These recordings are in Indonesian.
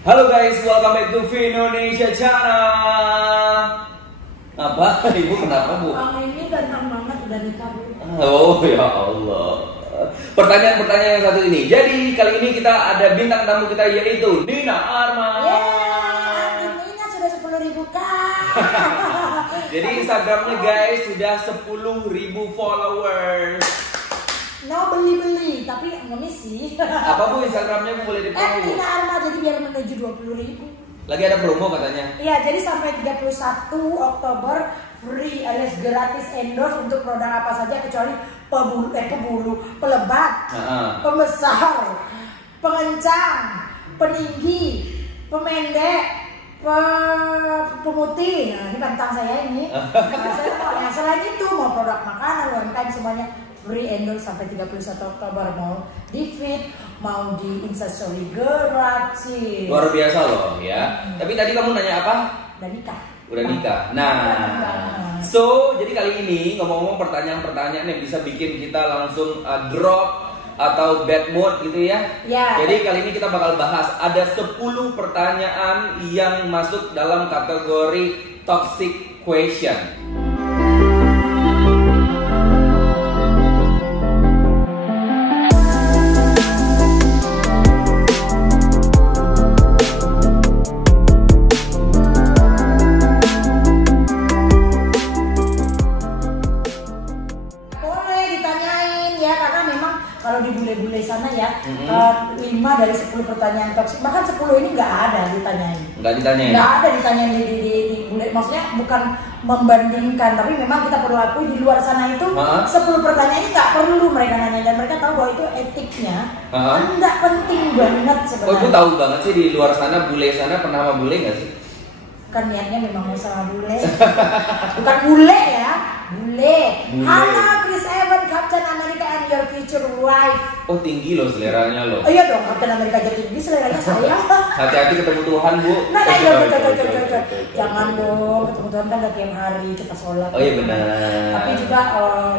Halo guys, welcome back to Indonesia Channel. Apa? Ibu kenapa bu? Ini ganteng banget udah nikah bu. Oh ya Allah. Pertanyaan-pertanyaan yang satu ini. Jadi kali ini kita ada bintang tamu kita yaitu Nina Arma. Nina sudah 10.000 kan. Jadi Instagramnya guys sudah 10.000 followers. No beli-beli, tapi ngomisi. Apa bu Instagramnya bu boleh dipromo? Nina Arma jadi biar menuju 20.000. Lagi ada promo katanya. Iya, jadi sampai 31 Oktober free alias gratis endorse untuk produk apa saja kecuali pebulu, pelebat, pembesar, pengencang, peninggi, pemendek, pemutih. Nah, ini bantang saya ini. Nah, selain itu mau produk makanan, UMKM semuanya free endorse sampai 31 Oktober. Mau di feed, mau di instastory gratis. Luar biasa loh ya. Tapi tadi kamu nanya apa? Udah nikah. Udah nikah. Nah, so jadi kali ini ngomong-ngomong pertanyaan-pertanyaan yang bisa bikin kita langsung drop atau bad mood gitu ya. Ya. Jadi kali ini kita bakal bahas ada 10 pertanyaan yang masuk dalam kategori toxic question. Kalau di bule-bule sana ya, 5 dari 10 pertanyaan toksik, bahkan 10 ini nggak ada ditanyain. Nggak ada ditanyain di bule, maksudnya bukan membandingkan, tapi memang kita perlu akui di luar sana itu 10 pertanyaan ini nggak perlu mereka nanya, dan mereka tahu bahwa itu etiknya nggak penting banget sebenarnya. Kok gue tahu banget sih di luar sana, bule sana pernah sama bule nggak sih? Kan niatnya memang mau sama bule. Bukan bule ya, bule. Halo Chris Evans, Captain America and your future wife. Oh tinggi loh seleranya loh. Oh iya dong, Captain America jadi tinggi, seleranya saya. Hati-hati ketemu Tuhan bu. Nah, jangan dong, ketemu Tuhan kan gak tiap hari kita sholat. Oh iya benar. Tapi juga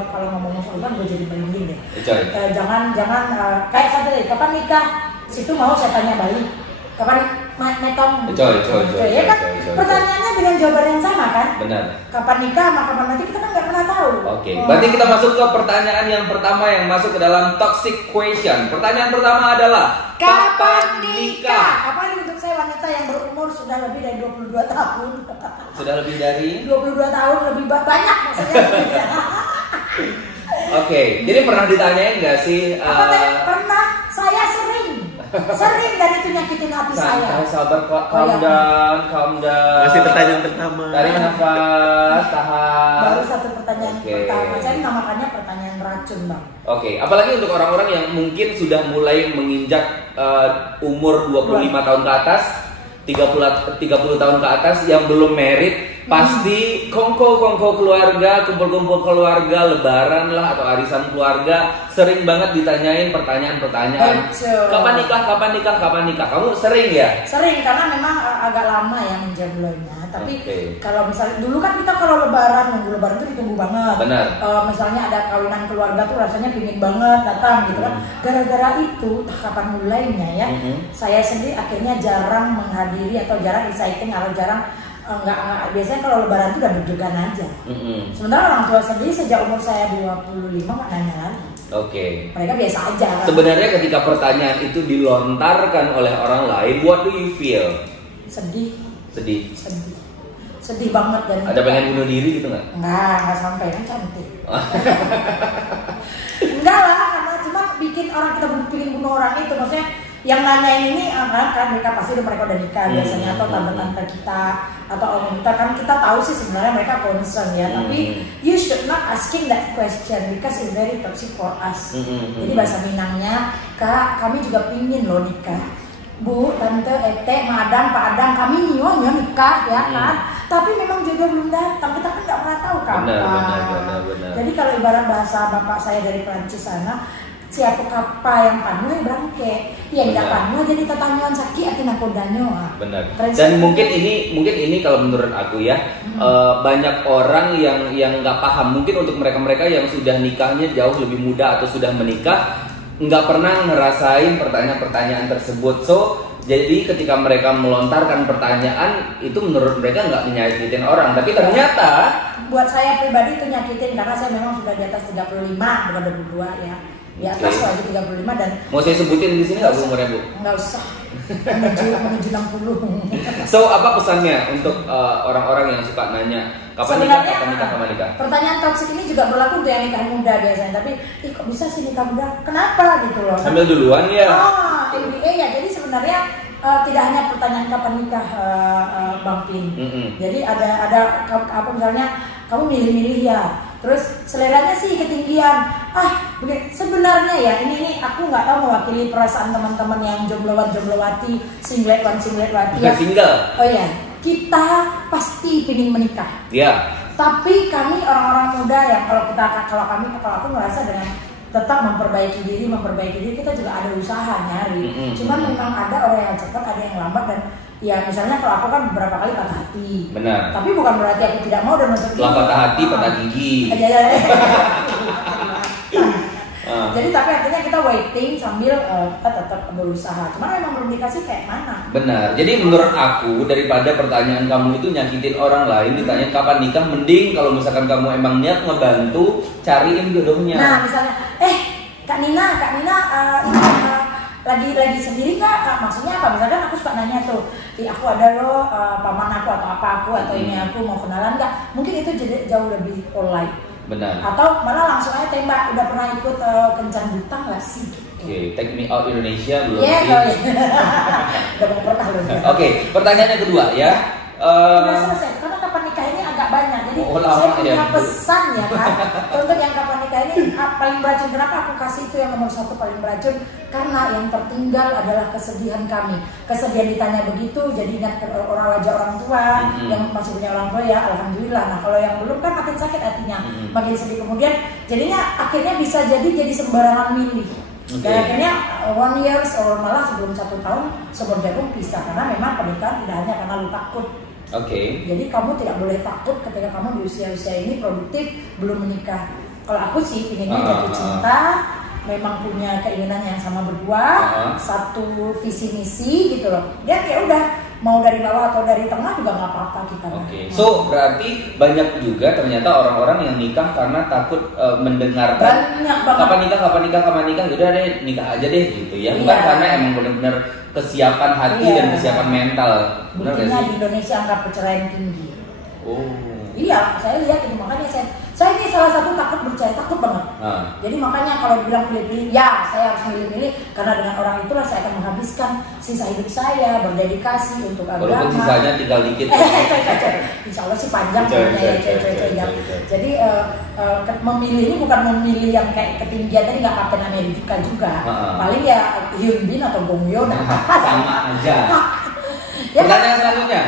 kalau ngomong soal Tuhan gue jadi merinding deh. Jangan kayak satu deh, kapan nikah? Situ mau saya tanya balik. Kapan metom? Ya kan pertanyaannya dengan jawaban yang sama kan? Benar. Kapan nikah sama kapan mati kita kan nggak pernah tahu. Oke. Berarti kita masuk ke pertanyaan yang pertama yang masuk ke dalam toxic question. Pertanyaan pertama adalah kapan nikah? Apa ini untuk saya wanita yang berumur sudah lebih dari 22 tahun? Sudah lebih dari 22 tahun lebih banyak maksudnya. Oke. Jadi pernah ditanyain nggak sih? Pernah. Saya sering dan itu nyakitin hati saya. Sabar Pak, calm down. Masih pertanyaan pertama. Tarik nafas, tahan. Baru satu pertanyaan pertama. Saya namakannya pertanyaan racun, Bang. Oke, apalagi untuk orang-orang yang mungkin sudah mulai menginjak umur 25 tahun ke atas, 30 tahun ke atas yang belum married. Pasti kongko keluarga, kumpul keluarga, lebaran lah atau arisan keluarga, sering banget ditanyain pertanyaan-pertanyaan. Kapan nikah? Kamu sering ya? Sering, karena memang agak lama ya menjomblonya. Tapi kalau misalnya dulu kan kita kalau lebaran, nunggu lebaran itu ditunggu banget. Benar. Misalnya ada kawinan keluarga tuh rasanya pingin banget datang gitu kan. Gara-gara itu, kapan mulainya ya? Saya sendiri akhirnya jarang menghadiri atau jarang exciting atau jarang enggak, biasanya kalau lebaran itu udah deg-degan aja. Sementara orang tua sendiri sejak umur saya 25 nggak nanya lagi. Oke. Mereka biasa aja. Sebenarnya ketika pertanyaan itu dilontarkan oleh orang lain, what do you feel? Sedih banget. Dan ada pengen bunuh diri gitu nggak? Nggak sampai, kan cantik. Enggak lah, karena cuma bikin orang kita bikin bunuh orang itu, maksudnya yang nanyain ini kan mereka pasti mereka udah nikah biasanya, atau tante-tante kita atau om kita, kan kita tahu sih sebenarnya mereka concern ya, tapi you should not asking that question because it's very toxic for us. Jadi bahasa Minangnya, Kak, kami juga pingin loh nikah, Bu, Tante, Ete, Madam, Pak Adang, kami nyonya nikah ya kan, tapi memang jodoh belum datang, kita kan nggak pernah tahu kapan. Benar. Jadi kalau ibarat bahasa bapak saya dari Prancis sana, siapa kapa yang panu ya berangke, yang nggak panu jadi tetanyuan sakit atin aku danyo. Benar. Dan mungkin ini kalau menurut aku ya, banyak orang yang nggak paham. Mungkin untuk mereka yang sudah nikahnya jauh lebih muda atau sudah menikah, nggak pernah ngerasain pertanyaan-pertanyaan tersebut. So Jadi ketika mereka melontarkan pertanyaan itu menurut mereka nggak menyakitin orang, tapi ternyata buat saya pribadi itu nyakitin karena saya memang sudah di atas 35 bukan 22 ya. Di atas lagi 35 dan mau saya sebutin di sini nggak Bu umurnya Bu? Nggak usah. menuju 60. So apa pesannya untuk orang-orang yang suka nanya kapan nikah? Pertanyaan toksik ini juga berlaku untuk yang nikah muda biasanya, tapi kok bisa sih nikah muda? Kenapa gitu loh? Sambil duluan ya. MBA ya. Jadi sebenarnya tidak hanya pertanyaan kapan nikah, Bang Pin. Jadi ada apa misalnya kamu milih-milih ya. Terus seleranya sih ketinggian. Sebenarnya ya ini aku nggak tahu mewakili perasaan teman-teman yang jomblowati, singletwati ya. Single. Oh ya, kita pasti ingin menikah. Iya. Tapi kami orang-orang muda yang kalau aku merasa dengan tetap memperbaiki diri kita juga ada usaha nyari. Cuman memang ada orang yang cepat, ada yang lambat dan ya misalnya kalau aku kan beberapa kali patah hati. Benar. Tapi bukan berarti aku tidak mau dan menutup setelah patah hati patah gigi. Jadi tapi artinya kita waiting sambil kita tetap berusaha. Cuma memang belum dikasih kayak mana. Benar. Jadi menurut aku daripada pertanyaan kamu itu nyakitin orang lain, ditanyain kapan nikah, mending kalau misalkan kamu emang niat ngebantu cariin jodohnya. Nah misalnya, Kak Nina, lagi sendiri nggak? Maksudnya apa? Misalkan aku suka nanya tuh, aku ada loh paman aku atau apa aku atau ini aku mau kenalan nggak? Mungkin itu jadi jauh lebih polite. Benar. Atau malah langsung aja tembak, udah pernah ikut kencan butang nggak sih? Oke, take me out Indonesia belum sih? Udah mau pernah loh. Oke, pertanyaan yang kedua ya. Udah selesai, karena kapan nikah ini agak banyak. Jadi saya punya pesan ya kan. Untuk yang kapan nikah ini paling beracun. Kenapa aku kasih itu yang nomor 1 paling beracun? Karena yang tertinggal adalah kesedihan kami. Kesedihan ditanya begitu, jadi ingat orang tua yang masih punya orang tua ya, alhamdulillah. Nah kalau yang belum kan makin sakit hatinya, makin sedih. Kemudian jadinya akhirnya bisa jadi sembarangan milih. Dan akhirnya 1 year or malah sebelum 1 tahun sebelum jagung pisah karena memang pernikahan tidak hanya karena lu takut. Jadi kamu tidak boleh takut ketika kamu di usia-usia ini produktif belum menikah. Kalau aku sih pinginnya jatuh cinta, memang punya keinginan yang sama berdua, satu visi misi gitu loh. Dan ya udah mau dari bawah atau dari tengah juga nggak apa-apa kita. So berarti banyak juga ternyata orang-orang yang nikah karena takut mendengarkan kapan nikah, udah deh nikah aja deh gitu ya. Bukan karena emang benar-benar kesiapan hati dan kesiapan mental. Buktinya di Indonesia angka perceraian tinggi. Iya, saya lihat itu makanya saya ini salah satu takut banget. Jadi makanya kalau bilang pilih-pilih, ya saya harus milih-milih karena dengan orang itulah saya akan menghabiskan sisa hidup saya berdedikasi untuk agama. Walaupun sisanya tinggal dikit. Insya Allah sih panjang ya. Jadi memilih ini bukan memilih yang kayak ketinggian tadi nggak Kapten Amerika juga. Paling ya Hyun Bin atau Gong Yoo sama aja. Pertanyaan selanjutnya.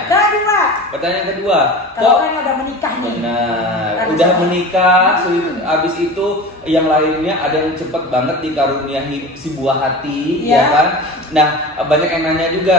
Pertanyaan kedua. Kalau orang yang udah menikah nih. Benar. Udah menikah, habis itu yang lainnya ada yang cepet banget dikaruniai si buah hati, ya kan? Nah, banyak yang nanya juga,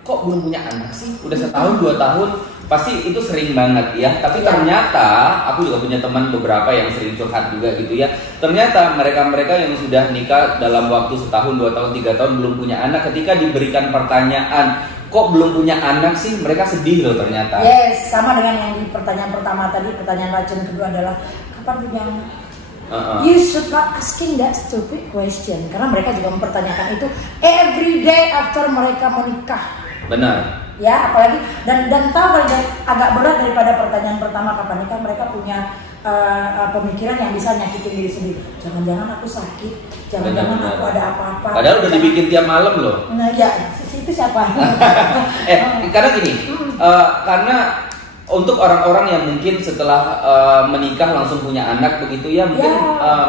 kok belum punya anak sih? Udah 1 tahun, 2 tahun. Pasti itu sering banget ya. Tapi ternyata aku juga punya teman beberapa yang sering curhat juga gitu ya. Ternyata mereka yang sudah nikah dalam waktu 1 tahun, 2 tahun, 3 tahun belum punya anak, ketika diberikan pertanyaan kok belum punya anak sih, mereka sedih loh ternyata. Yes, sama dengan yang di pertanyaan pertama tadi. Pertanyaan racun kedua adalah kapan punya anak? You should not asking that stupid question. Karena mereka juga mempertanyakan itu every day after mereka menikah. Benar. Ya, apalagi dan tahu kan agak berat daripada pertanyaan pertama kapan nikah, mereka punya pemikiran yang bisa nyakitin diri sendiri. Jangan-jangan aku sakit, jangan-jangan aku ada apa-apa. Padahal udah dibikin tiap malam loh. Nah ya, itu siapa? Karena gini, karena untuk orang-orang yang mungkin setelah menikah langsung punya anak begitu ya, mungkin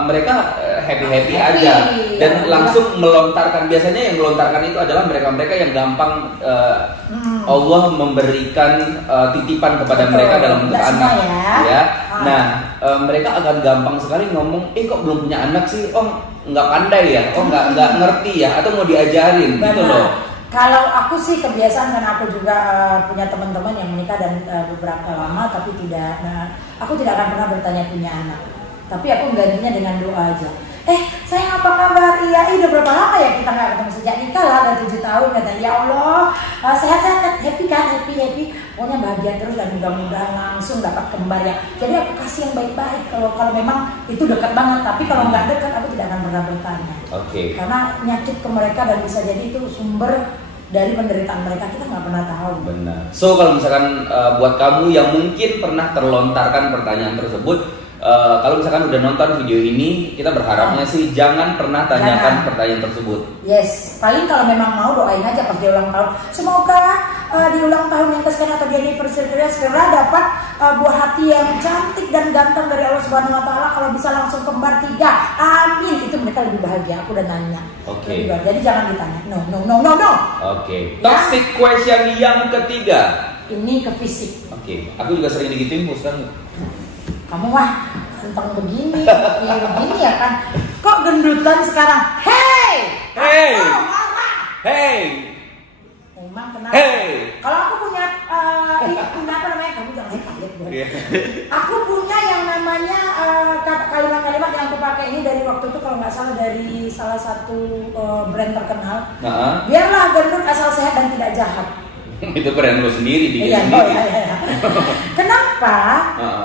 mereka happy aja dan langsung melontarkan. Biasanya yang melontarkan itu adalah mereka-mereka yang gampang Allah memberikan titipan kepada mereka dalam bentuk anak ya. Nah, mereka akan gampang sekali ngomong, kok belum punya anak sih? Oh, nggak pandai ya? Oh, nggak ngerti ya? Atau mau diajarin gitu loh. Kalau aku sih kebiasaan karena aku juga punya teman-teman yang menikah dan beberapa lama, tapi aku tidak akan pernah bertanya punya anak. Tapi aku gantinya dengan doa aja. sayang apa kabar? Iya, udah berapa lama ya kita nggak ketemu sejak nikah lah, udah 7 tahun. Kata ya Allah, sehat-sehat, happy kan, happy. Pokoknya bahagia terus dan mudah-mudahan langsung dapat kembar ya. Jadi aku kasih yang baik-baik kalau memang itu dekat banget. Tapi kalau nggak dekat, aku tidak akan pernah bertanya. Karena nyakit ke mereka dan bisa jadi itu sumber dari penderitaan mereka, kita nggak pernah tahu. Benar. So kalau misalkan buat kamu yang mungkin pernah terlontarkan pertanyaan tersebut, kalau misalkan udah nonton video ini, kita berharapnya sih jangan pernah tanyakan pertanyaan tersebut. Yes, paling kalau memang mau doain aja pas dia ulang tahun. Semoga di ulang tahun yang kesekian atau di anniversary segera dapat buah hati yang cantik dan ganteng dari Allah Subhanahu Wa Taala. Kalau bisa langsung kembar 3, amin. Itu mereka lebih bahagia. Aku udah nanya. Jadi jangan ditanya. No. Toxic question yang ketiga. Ini ke fisik. Aku juga sering digituin bos kan. Kamu mah ganteng begini ya kan? Kok gendutan sekarang? Hey! Emang kenapa? Kalau aku punya apa namanya? Kamu jangan kaget gue. Aku punya yang namanya kalimat-kalimat yang aku pakai ini dari waktu itu kalau nggak salah dari salah satu brand terkenal. Biarlah gendut asal sehat dan tidak jahat. Itu brand lo sendiri, sendiri. Iya. Kenapa?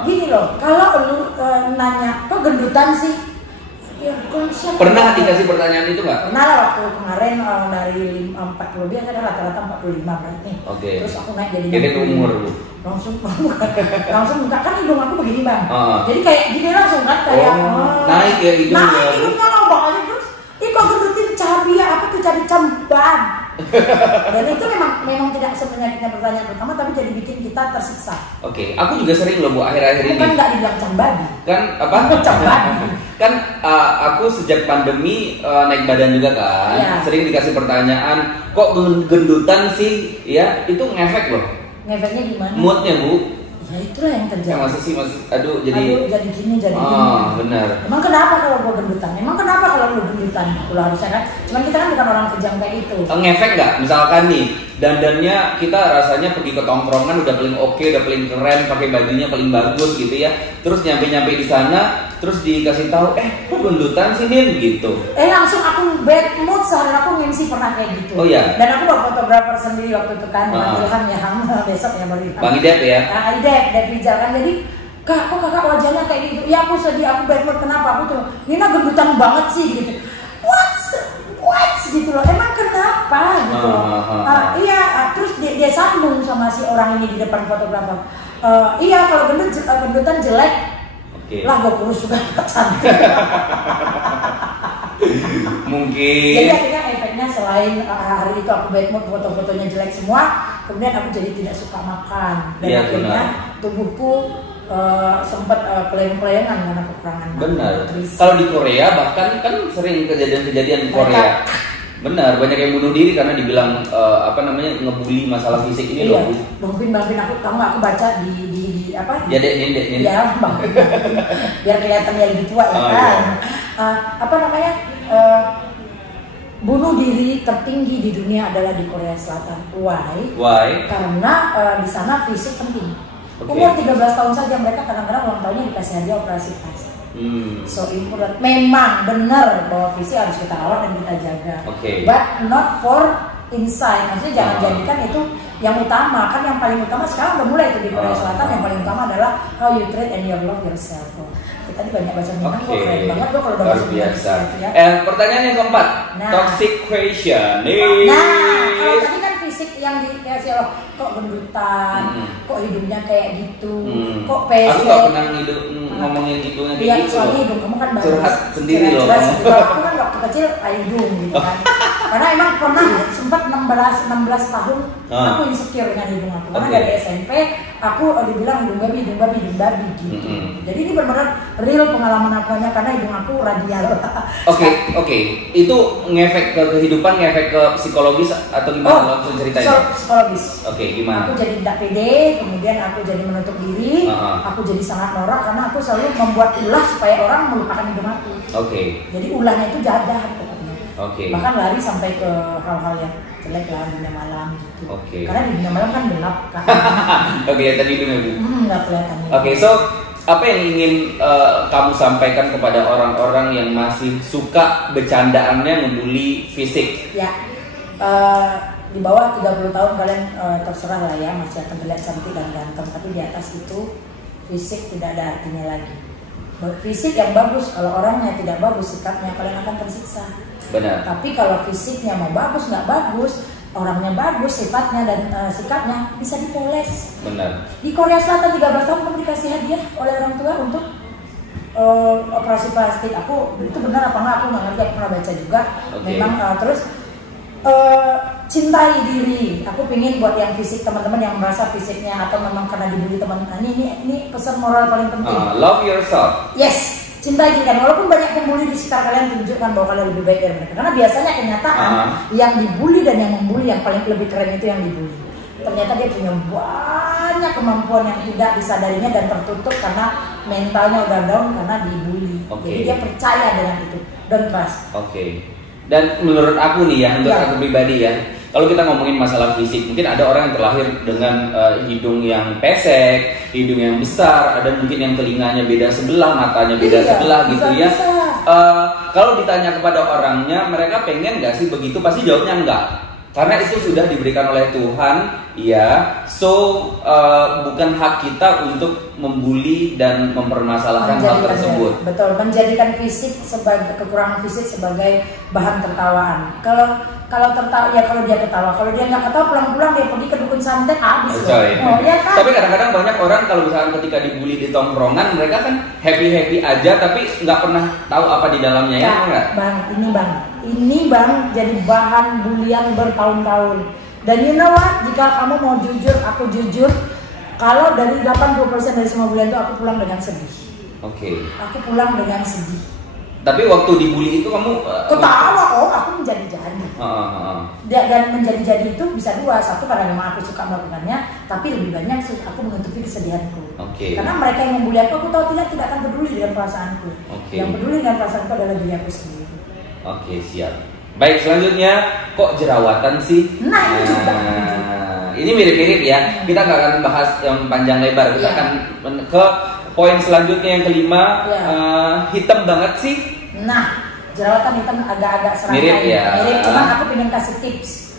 Gini loh, kalau lu nanya kok gendutan sih? Ya, pernah dikasih pertanyaan itu nggak? Pernah lah waktu kemarin dari 40 lebih ada rata-rata 45 berarti. Terus aku naik jadi umur langsung buka kan hidung aku begini bang. Jadi kayak gini langsung kan kayak naik ya hidungnya. Naik hidungnya lobang aja terus. Kok gendutin cabai ya? Apa tuh cabai cemban? Dan itu memang tidak sepenyakitnya pertanyaan pertama, tapi jadi bikin kita tersiksa. Aku juga sering loh Bu akhir-akhir ini. Kan nggak dibilang cembabi. Kan apa? Cembabi. Kan aku sejak pandemi naik badan juga kan. Sering dikasih pertanyaan, kok gendutan sih? Ya itu ngefek loh. Ngefeknya gimana? Moodnya Bu. Ya itulah yang terjadi. Aduh jadi gini. Benar. Emang kenapa kalau gua gendutan? Emang kenapa kalau lu gendutan? Aku harusnya kan. Cuman kita kan bukan orang kejam kayak itu. Ngefek nggak? Misalkan nih, dandannya kita rasanya pergi ke tongkrongan udah paling oke, udah paling keren, pakai bajunya paling bagus gitu ya. Terus nyampe di sana, terus dikasih tahu, kok gendutan sih Nin gitu. Langsung aku bad mood sehari aku MC pernah kayak gitu. Dan aku bawa fotografer sendiri waktu itu kan, Ilham ya, besok ya baru Ilham. Bang Idep ya? Dari Rizal kan, jadi kok kakak wajahnya kayak gitu. Ya aku sedih, aku bad mood, kenapa? Aku tuh Nina gendutan banget sih gitu. What gitu loh, emang kenapa gitu loh. Terus dia sambung sama si orang ini di depan fotografer. Kalau gendutan jelek. Lah gue kurus juga cantik. Mungkin. Jadi akhirnya efeknya selain hari itu aku bad mood, foto-fotonya jelek semua, kemudian aku jadi tidak suka makan dan akhirnya tubuhku sempat peleng-pelengan karena kekurangan. Benar. Kalau di Korea bahkan kan sering kejadian-kejadian di Korea. Benar, banyak yang bunuh diri karena dibilang ngebully masalah fisik ini loh. Bang Pin aku tahu nggak, aku baca di apa? Ya Dek Nin. Ya Bang Pin. Biar kelihatannya lebih tua ya kan. Bunuh diri tertinggi di dunia adalah di Korea Selatan. Why? Karena di sana fisik penting. Umur 13 tahun saja mereka kadang-kadang ulang tahunnya dikasih hadiah operasi plastik. So important. Memang benar bahwa fisik harus kita rawat dan kita jaga. But not for inside. Maksudnya jangan jadikan itu yang utama. Kan yang paling utama sekarang udah mulai itu di Korea Selatan. Yang paling utama adalah how you treat and you love yourself. Kita tadi banyak baca minang, keren banget loh kalau baca biasa. Ya. Pertanyaan yang keempat, toxic question. Kalau tadi kan fisik yang dikasih Allah, kok gendutan, kok hidungnya kayak gitu, kok pesek. Aku gak pernah ngomongin hidungnya kayak gitu. Soalnya hidung kamu kan bagus. Curhat sendiri loh. Aku kan waktu kecil hidung gitu kan. Karena emang pernah sempat 16 tahun aku insecure dengan hidung aku. Karena dari SMP aku dibilang hidung babi gitu. Jadi ini benar-benar real pengalaman aku karena hidung aku radial. Oke. Itu ngefek ke kehidupan, ngefek ke psikologis atau gimana? Langsung ceritain. Psikologis. Gimana? Aku jadi tidak pede, kemudian aku jadi menutup diri, aku jadi sangat norak karena aku selalu membuat ulah supaya orang melupakan hidung aku. Jadi ulahnya itu jahat pokoknya. Bahkan lari sampai ke hal-hal yang jelek lah, dunia malam gitu. Karena di dunia malam kan gelap kan. Kelihatan hidungnya Bu. Nggak kelihatan. So apa yang ingin kamu sampaikan kepada orang-orang yang masih suka bercandaannya ngebully fisik? Ya, di bawah 30 tahun kalian terserah lah ya, masih akan terlihat cantik dan ganteng, tapi di atas itu fisik tidak ada artinya lagi. Fisik yang bagus, kalau orangnya tidak bagus sikapnya, kalian akan tersiksa. Benar. Tapi kalau fisiknya mau bagus nggak bagus, orangnya bagus, sifatnya dan sikapnya bisa dipoles. Benar. Di Korea Selatan 13 tahun kamu dikasih hadiah oleh orang tua untuk operasi plastik. Aku itu benar apa enggak aku nggak ngerti, aku pernah baca juga. Okay. Memang terus cintai diri. Aku pingin buat yang fisik teman-teman yang merasa fisiknya atau memang karena dibully teman. Ini pesan moral paling penting. Love yourself. Yes. Cintai diri kan, walaupun banyak pembuli di sekitar kalian, tunjukkan bahwa kalian lebih baik dari mereka. Karena biasanya kenyataan yang dibully dan yang membuli, yang paling lebih keren itu yang dibully. Ternyata dia punya banyak kemampuan yang tidak disadarinya dan tertutup karena mentalnya udah down karena dibully. Jadi dia percaya dengan itu, don't trust. Dan menurut aku nih ya, menurut aku pribadi ya, kalau kita ngomongin masalah fisik, mungkin ada orang yang terlahir dengan hidung yang pesek, hidung yang besar, ada mungkin yang telinganya beda sebelah, matanya beda sebelah gitu ya. Kalau ditanya kepada orangnya, mereka pengen nggak sih begitu? Pasti jawabnya enggak. Karena itu sudah diberikan oleh Tuhan, ya. So bukan hak kita untuk membuli dan mempermasalahkan hal tersebut. Betul, menjadikan fisik sebagai kekurangan fisik sebagai bahan tertawaan. Kalau tertawa ya kalau dia ketawa, kalau dia nggak ketawa pulang-pulang dia pergi ke dukun santet habis loh. Ya kan? Tapi kadang-kadang banyak orang kalau misalkan ketika dibully di tongkrongan mereka kan happy aja tapi nggak pernah tahu apa di dalamnya ya enggak? Ini bang jadi bahan bulian bertahun-tahun. Dan you know what? Jika kamu mau jujur, aku jujur. Kalau dari 80% dari semua bulian itu aku pulang dengan sedih. Aku pulang dengan sedih. Tapi waktu dibully itu kamu ketawa, aku menjadi-jadi. Dan menjadi-jadi itu bisa dua, satu karena memang aku suka melakukannya, tapi lebih banyak aku menutupi kesedihanku. Karena mereka yang membuli aku tahu tidak akan peduli dengan perasaanku. Yang peduli dengan perasaanku adalah diri aku sendiri. Siap. Baik, selanjutnya kok jerawatan sih? Ini mirip-mirip ya. Kita nggak akan bahas yang panjang lebar. Kita akan ke poin selanjutnya yang kelima. Hitam banget sih. Jerawatan hitam agak-agak serangkai. Mirip, cuman aku pengen kasih tips.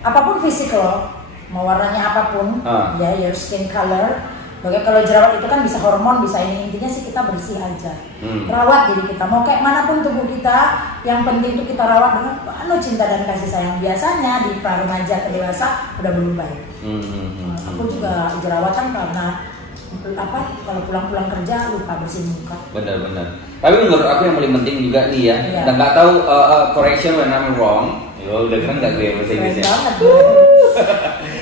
Apapun fisik lo, mau warnanya apapun, ya your skin color. Kalau jerawat itu kan bisa hormon, bisa ini, intinya sih kita bersih aja. Rawat diri kita, mau kayak manapun tubuh kita, yang penting itu kita rawat dengan penuh cinta dan kasih sayang. Biasanya di pra remaja ke dewasa udah belum baik. Aku juga jerawatan karena kalau pulang-pulang kerja lupa bersihin muka. Benar. Tapi menurut aku yang paling penting juga nih ya, dan nggak tahu correction when I'm wrong. Udah keren nggak gue bahasa Inggrisnya?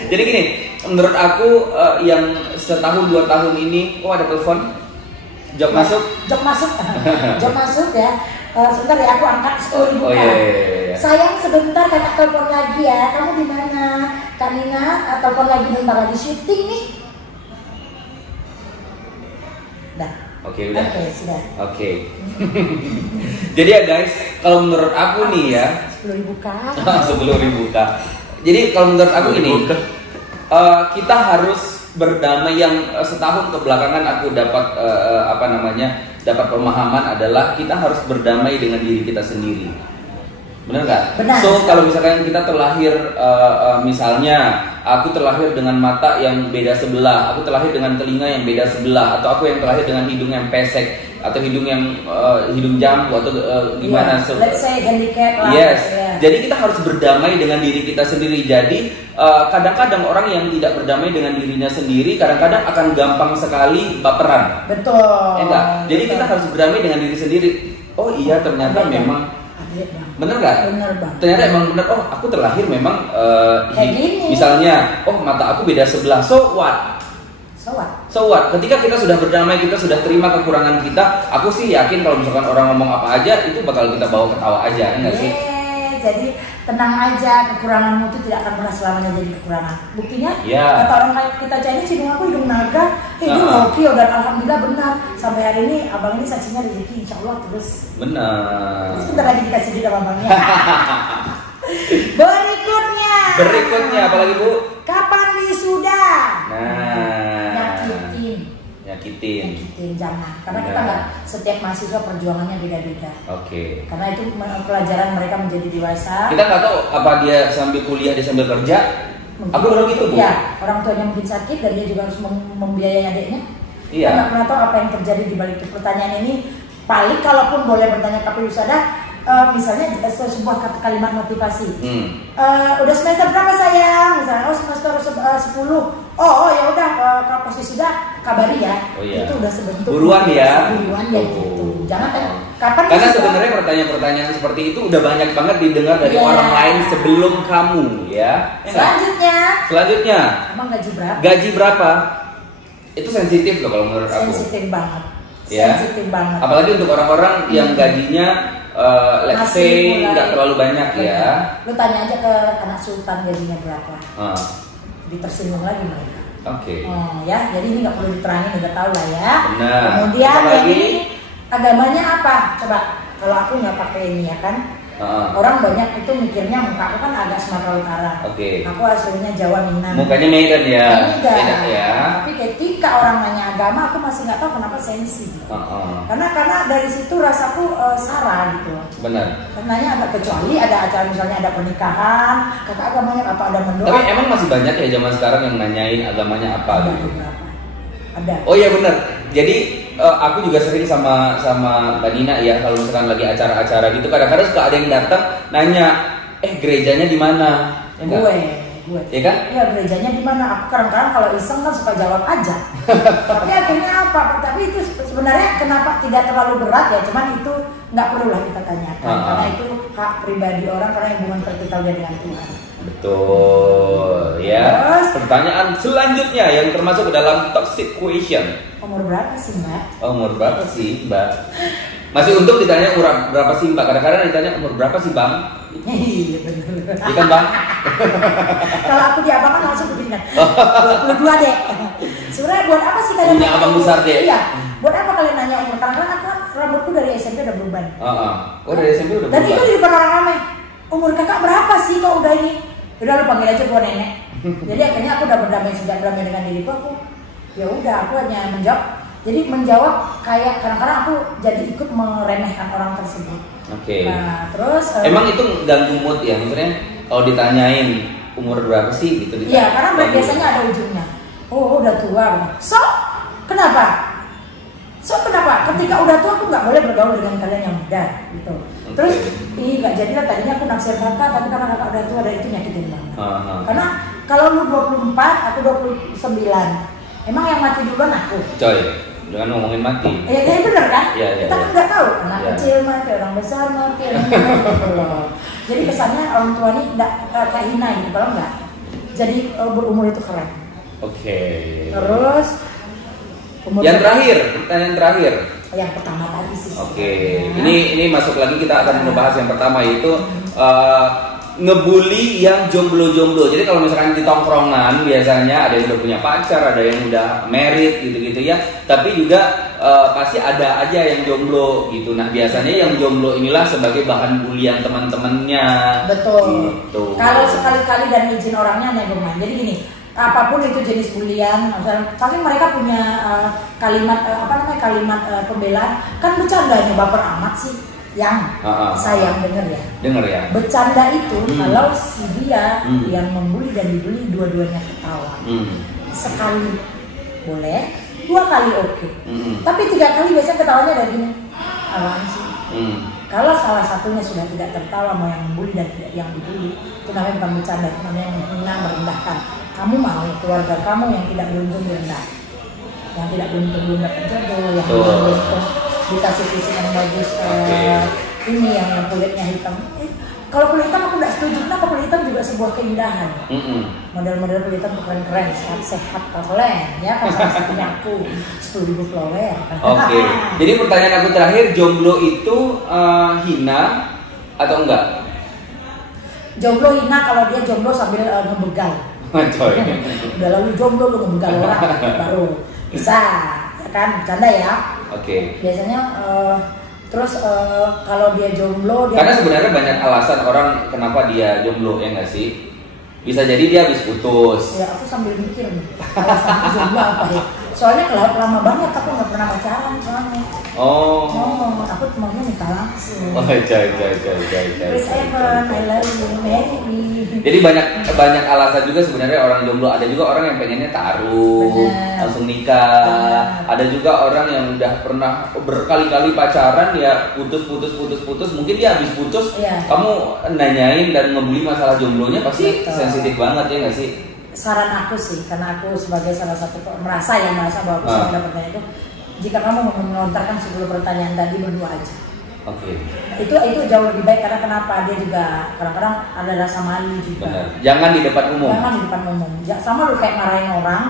Jadi gini, menurut aku yang setahun 2 tahun ini, ada telepon, job masuk ya. Sebentar ya, aku angkat 10.000 kan. Sayang sebentar kakak telepon lagi ya. Kamu di mana? Kak Nina telepon lagi, bentar lagi syuting nih. Udah. Sudah. Jadi ya guys, kalau menurut aku nih ya 10.000 kak. 10.000 kak. Jadi kalau menurut aku ini kita harus berdamai. Yang setahun kebelakangan aku dapat dapat pemahaman adalah kita harus berdamai dengan diri kita sendiri. Benar nggak? So kalau misalkan kita terlahir, misalnya aku terlahir dengan mata yang beda sebelah, aku terlahir dengan telinga yang beda sebelah, atau aku yang terlahir dengan hidung yang pesek, atau hidung yang hidung jambu, atau gimana? Let's say handicap lah. Jadi kita harus berdamai dengan diri kita sendiri. Jadi kadang-kadang orang yang tidak berdamai dengan dirinya sendiri, kadang-kadang akan gampang sekali baperan. Betul. Jadi kita harus berdamai dengan diri sendiri. Oh iya, ternyata memang bener nggak? Bener bang. Ternyata emang bener. Oh, aku terlahir memang gini. misalnya, mata aku beda sebelah. So what? Ketika kita sudah berdamai, kita sudah terima kekurangan kita, aku sih yakin kalau misalkan orang ngomong apa aja, itu bakal kita bawa ketawa aja, enggak sih? Jadi tenang aja, kekuranganmu itu tidak akan pernah selamanya jadi kekurangan. Buktinya, kata orang kita Chinese, hidung aku hidung naga, hidung gokil, dan alhamdulillah benar. Sampai hari ini abang ini saksinya rezeki, insya Allah terus. Benar. Sebentar lagi dikasih duit sama abangnya. Berikutnya, apalagi Bu? Kapan wisuda? Nyakitin. nyakitin. Jangan. Karena Benar. kita nggak, setiap mahasiswa perjuangannya beda-beda. Oke. Karena itu pelajaran mereka menjadi dewasa. Kita nggak tahu apa dia sambil kuliah dia sambil kerja. Mungkin Aku bilang gitu, Bu. Ya, orang tuanya mungkin sakit dan dia juga harus membiayai adiknya. Iya. Kita nggak pernah tahu apa yang terjadi di balik itu. Pertanyaan ini paling kalaupun boleh bertanya KPU Sada, misalnya sebuah kalimat motivasi. Udah semester berapa sayang? Misalnya, semester 10. Ya udah, kalau posisi sudah kabari ya. Oh, iya. Itu udah sebentuk Buruan ya. Buruan ya gitu. Jangan kan kapan Karena sih, sebenarnya pertanyaan-pertanyaan seperti itu udah banyak banget didengar dari Iya. orang lain sebelum kamu ya. Selanjutnya, Emang gaji berapa? gaji berapa? Itu sensitif loh kalau menurut aku. Sensitif banget. Ya. Sensitif banget. Apalagi untuk orang-orang yang gajinya let's say nggak terlalu banyak ya. Lu tanya aja ke anak sultan gajinya berapa. Ah, Tersinggung lagi mereka. Oke. Ya, jadi ini nggak perlu diterangin, udah tahu lah ya. Benar. Kemudian Apa yang lagi? ini agamanya apa? Coba kalau aku nggak pakai ini ya kan. Orang banyak itu mikirnya muka aku kan agak Sumatera Utara. Oke. Aku aslinya Jawa Minang. Mukanya Medan ya. Medan. Medan ya. Tapi ketika orang nanya agama, aku masih nggak tahu kenapa sensi. Karena dari situ rasaku sara gitu. Benar. Karenanya ada, kecuali ada acara misalnya ada pernikahan, kakak agamanya apa, ada mendoa. Tapi emang masih banyak ya zaman sekarang yang nanyain agamanya apa Ada gitu. beberapa. Ada. Oh iya benar. Jadi aku juga sering sama Mbak Nina ya kalau misalkan lagi acara-acara gitu kadang-kadang suka ada yang datang nanya, gerejanya di mana? Ya enggak? Gue. Ya kan? Iya, gerejanya di mana? Aku kadang-kadang kalau iseng kan suka jawab aja. Tapi akhirnya apa? Tapi itu sebenarnya kenapa tidak terlalu berat ya? Cuman itu nggak perlu lah kita tanyakan karena itu hak pribadi orang, karena hubungan vertikal dia dengan Tuhan. Betul ya. Terus? Pertanyaan selanjutnya yang termasuk dalam toxic question. Umur berapa sih Mbak? Umur berapa sih Mbak? Masih untung ditanya umur berapa sih Mbak. Kadang-kadang ditanya umur berapa sih Bang? Iya benar. Iya kan Bang? Kalau aku di abang kan langsung begini kan. 22 deh. Sebenarnya buat apa sih kalian? Punya abang besar deh. Iya. Buat apa kalian nanya umur? Karena aku kan rambutku dari SMP udah berubah. Oh dari SMP udah Dan berubah. itu di depan orang ramai. Umur kakak berapa sih kok udah ini? Udah lu panggil aja gua nenek. Jadi akhirnya aku udah berdamai dengan diriku. Ya udah aku hanya menjawab. Jadi menjawab kayak kadang-kadang aku jadi ikut meremehkan orang tersebut. Oke. Nah, terus Emang itu ganggu mood ya? Maksudnya kalau ditanyain umur berapa sih gitu ditanya. iya, karena biasanya ada ujungnya. Oh, udah tua. So, kenapa? Ketika udah tua aku nggak boleh bergaul dengan kalian yang muda gitu. Terus, nggak jadilah tadinya aku naksir kakak, tapi karena kakak udah tua dan itu nyakitin banget. Karena kalau lu 24, aku 29. Emang yang mati duluan aku? Coy, jangan ngomongin mati. Ya bener kan? Iya, Kita kan nggak tahu anak Iya. kecil mati, orang besar mati, orang gitu loh. Jadi kesannya orang tua ini nggak kayak hina gitu, kalau nggak. Jadi berumur itu keren. Oke. Terus umur Yang terakhir, pertanyaan terakhir. yang pertama tadi sih. Oke. Ini masuk lagi, kita akan membahas yang pertama yaitu ngebully yang jomblo-jomblo. Jadi kalau misalkan di tongkrongan biasanya ada yang udah punya pacar, ada yang udah married gitu-gitu ya. Tapi juga pasti ada aja yang jomblo gitu. Nah biasanya yang jomblo inilah sebagai bahan bulian teman-temannya. Betul. Gitu. Kalau sekali-kali dan izin orangnya negoman. Jadi gini, apapun itu jenis bulian, misalnya, tapi mereka punya kalimat kalimat pembelaan. Kan bercandanya baper amat sih. Yang sayang denger ya. Dengar ya. Bercanda itu kalau si dia yang membuli dan dibully dua-duanya ketawa. Sekali boleh, 2 kali oke. Tapi 3 kali biasanya ketawanya ada gini. Apaan sih? Kalau salah satunya sudah tidak tertawa, mau yang membuli dan tidak yang dibully, itu namanya bukan bercanda, itu namanya menghina, merendahkan. Kamu mau keluarga kamu yang tidak beruntung direndah, yang tidak beruntung dapat jodoh, yang tidak beruntung dikasih fisik yang bagus, ini yang kulitnya hitam. Kalau kulit hitam aku tidak setuju, kenapa kulit hitam juga sebuah keindahan. Model-model kulit hitam keren-keren, sehat, keren, ya kan salah satunya aku 10.000 follower. Oke. Jadi pertanyaan aku terakhir, jomblo itu hina atau enggak? Jomblo hina kalau dia jomblo sambil ngebegal. Coy. Udah lalu jomblo lu ngebegal orang baru bisa, ya kan? Bercanda ya. Oke. Biasanya terus kalau dia jomblo dia Karena sebenarnya banyak alasan orang kenapa dia jomblo ya nggak sih? Bisa jadi dia habis putus. ya aku sambil mikir nih alasan jomblo apa ya. Soalnya lama banget aku nggak pernah pacaran soalnya. Oh. Aku maunya nikah langsung. Oh, jai. Chris Evans, I love you, marry me. Jadi banyak alasan juga sebenarnya orang jomblo. Ada juga orang yang pengennya taruh, langsung nikah. Ada juga orang yang udah pernah berkali-kali pacaran ya putus. Mungkin dia habis putus, kamu nanyain dan ngebully masalah jomblonya pasti sensitif banget ya nggak sih? Saran aku sih, karena aku sebagai salah satu merasa bahwa aku sudah pertanyaan itu, jika kamu mau melontarkan 10 pertanyaan tadi berdua aja. Oke. Itu jauh lebih baik karena kenapa? Dia juga kadang-kadang ada rasa malu juga. Benar. Jangan di depan umum. Jangan di depan umum. Sama lu kayak marahin orang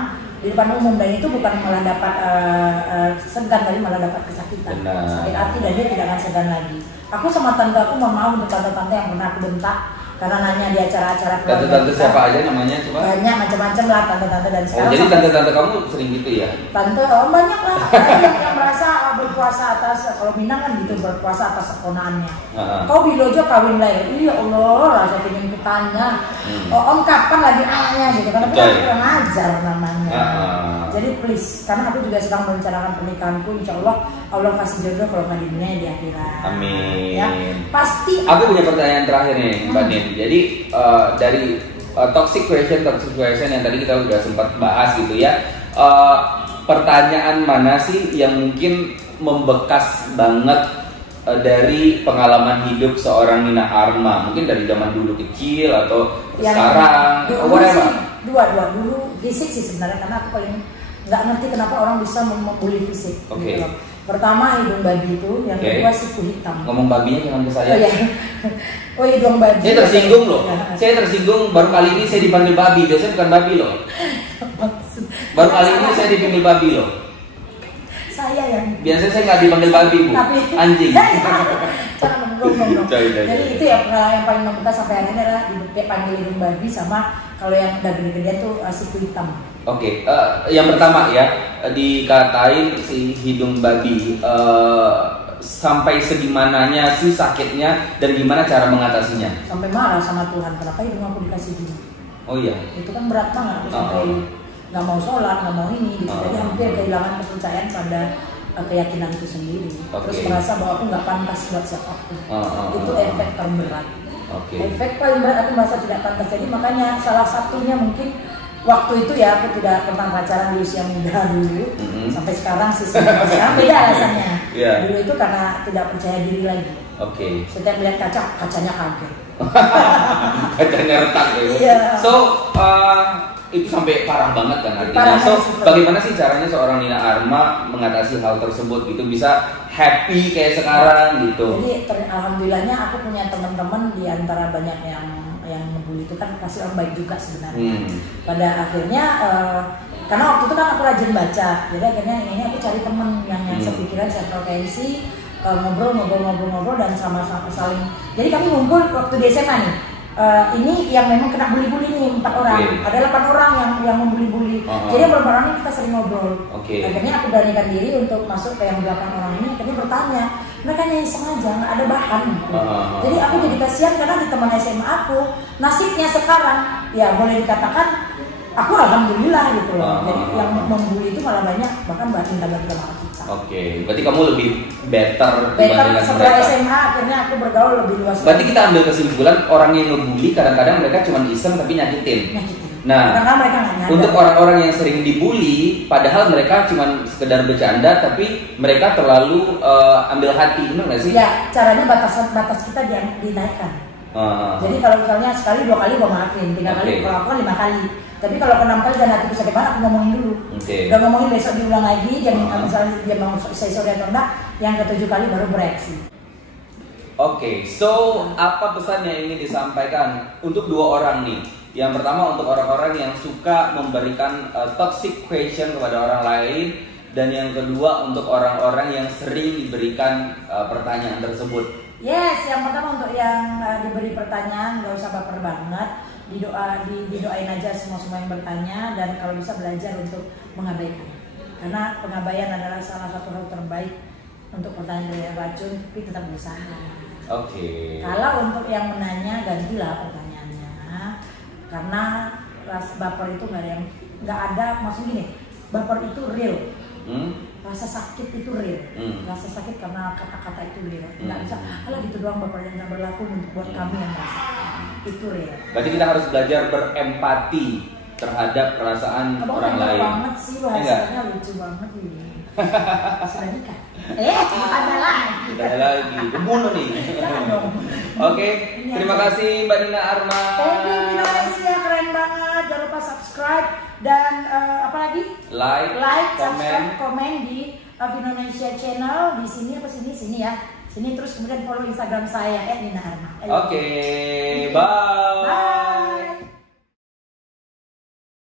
di depan umum, dan itu bukan malah dapat segan, tapi malah dapat kesakitan. Benar. Sakit hati, dan dia tidak akan segan lagi. Aku sama tante aku mohon maaf untuk tante-tante yang pernah aku bentak karena nanya di acara-acara keluarga. Tante siapa aja namanya coba? Banyak macam-macam lah tante-tante, dan sekarang. Oh, jadi tante-tante kamu sering gitu ya? Tante, banyak lah. yang merasa berkuasa atas, kalau Minang kan gitu, berkuasa atas keponaannya. Kau bilojo kawin lagi, iya Allah, rasa ingin kutanya. Om kapan lagi anaknya gitu, karena kita kurang ajar namanya. Jadi please, karena aku juga sedang merencanakan pernikahanku, insya Allah kasih jodoh kalau nggak di dunia di akhirat. Amin. Ya, pasti. Aku punya pertanyaan terakhir nih, Mbak Nin. Jadi dari toxic question yang tadi kita udah sempat bahas gitu ya. Pertanyaan mana sih yang mungkin membekas banget dari pengalaman hidup seorang Nina Arma? Mungkin dari zaman dulu kecil atau yang sekarang? Dua dulu fisik sih sebenarnya, karena aku paling nggak ngerti kenapa orang bisa membuli fisik. Oke. Gitu. Pertama hidung babi itu, yang kedua siku hitam. Ngomong babinya jangan ke saya. Oh iya. Oh hidung babi. Saya tersinggung loh. Saya tersinggung baru kali ini saya dipanggil babi. Biasanya bukan babi loh. Baru kali ini saya dipanggil babi loh. Saya yang. Biasanya saya nggak dipanggil babi bu. Tapi anjing. Jangan ngomong. Jadi itu yang paling membekas sampai hari ini adalah dipanggil hidung babi, sama kalau yang udah gede-gede tuh siku hitam. Oke, yang pertama ya, dikatain si hidung babi, sampai segimananya sih sakitnya dan gimana cara mengatasinya? Sampai marah sama Tuhan, kenapa hidung aku dikasih gini? Oh iya. Itu kan berat banget, aku sampai nggak mau sholat, nggak mau ini, gitu. Jadi hampir kehilangan kepercayaan pada keyakinan itu sendiri. Terus merasa bahwa aku nggak pantas buat siapapun. Itu efek terberat. Efek paling berat, aku merasa tidak pantas. Jadi makanya salah satunya mungkin waktu itu ya aku tidak pernah pacaran di usia muda dulu, sampai sekarang sih sekarang beda rasanya. Dulu itu karena tidak percaya diri lagi. Setiap melihat kacanya kaget. Kacanya retak ya. So itu sampai parah banget kan artinya. So bagaimana sih caranya seorang Nina Arma mengatasi hal tersebut gitu, bisa happy kayak sekarang gitu? Jadi alhamdulillahnya aku punya teman-teman di antara banyak yang ngebully itu kan pasti orang baik juga sebenarnya. Pada akhirnya karena waktu itu kan aku rajin baca, jadi akhirnya ini aku cari teman yang sepikiran, sefrekuensi, ngobrol dan sama-sama saling. Jadi kami ngumpul waktu di SMA nih. Ini yang memang kena bully-bully nih 4 orang. Ada 8 orang yang membuli-bully. Jadi yang berapa orang ini kita sering ngobrol. Akhirnya aku beranikan diri untuk masuk ke yang 8 orang ini. Akhirnya bertanya, mereka nyanyi sengaja, nggak ada bahan gitu. Jadi aku jadi kasihan karena di teman SMA aku nasibnya sekarang ya boleh dikatakan aku alhamdulillah gitu loh. Jadi yang membuli itu malah banyak, bahkan bahkan minta bantuan sama kita. Berarti kamu lebih better dibandingkan setelah SMA akhirnya aku bergaul lebih luas. Berarti kita ambil kesimpulan orang yang ngebully kadang-kadang mereka cuma iseng tapi nyakitin. Nah, mereka nggak nyadar. Untuk orang-orang yang sering dibully, padahal mereka cuma sekedar bercanda, tapi mereka terlalu ambil hati, benar nggak sih? Ya, caranya batas kita dinaikkan. Jadi kalau misalnya sekali 2 kali gua maafin, 3 kali, kalau aku kan 5 kali. Tapi kalau ke-6 kali dan hatiku sakit banget, aku ngomongin dulu. Udah ngomongin besok diulang lagi, dia misalnya dia mau say sorry atau enggak, yang ke-7 kali baru bereaksi. So apa pesan yang ingin disampaikan untuk 2 orang nih? Yang pertama untuk orang-orang yang suka memberikan toxic question kepada orang lain, dan yang kedua untuk orang-orang yang sering diberikan pertanyaan tersebut. Yes, yang pertama untuk yang diberi pertanyaan gak usah baper banget, didoain aja semua yang bertanya, dan kalau bisa belajar untuk mengabaikan, karena pengabaian adalah salah satu hal terbaik untuk pertanyaan dari racun, tapi tetap berusaha. Kalau untuk yang menanya gantilah pertanyaannya, karena ras baper itu nggak ada maksud gini, baper itu real. Hmm? Rasa sakit itu real. Rasa sakit karena kata-kata itu real. Nggak bisa, alah gitu doang baper yang nggak berlaku untuk buat kami yang merasa. Itu real. Berarti kita harus belajar berempati terhadap perasaan orang lain. Banget sih bahasanya, lucu banget ini. Sudah nikah? Cuma ada lagi. Ada lagi, pembunuh nih. Jangan dong. Oke, terima kasih Mbak Nina Arma. Thank you Indonesia, keren banget. Jangan lupa subscribe dan apa lagi? Like, subscribe, komen di Indonesia channel di sini apa sini ya. Sini terus kemudian follow Instagram saya @nina arma. Oke, bye. Bye.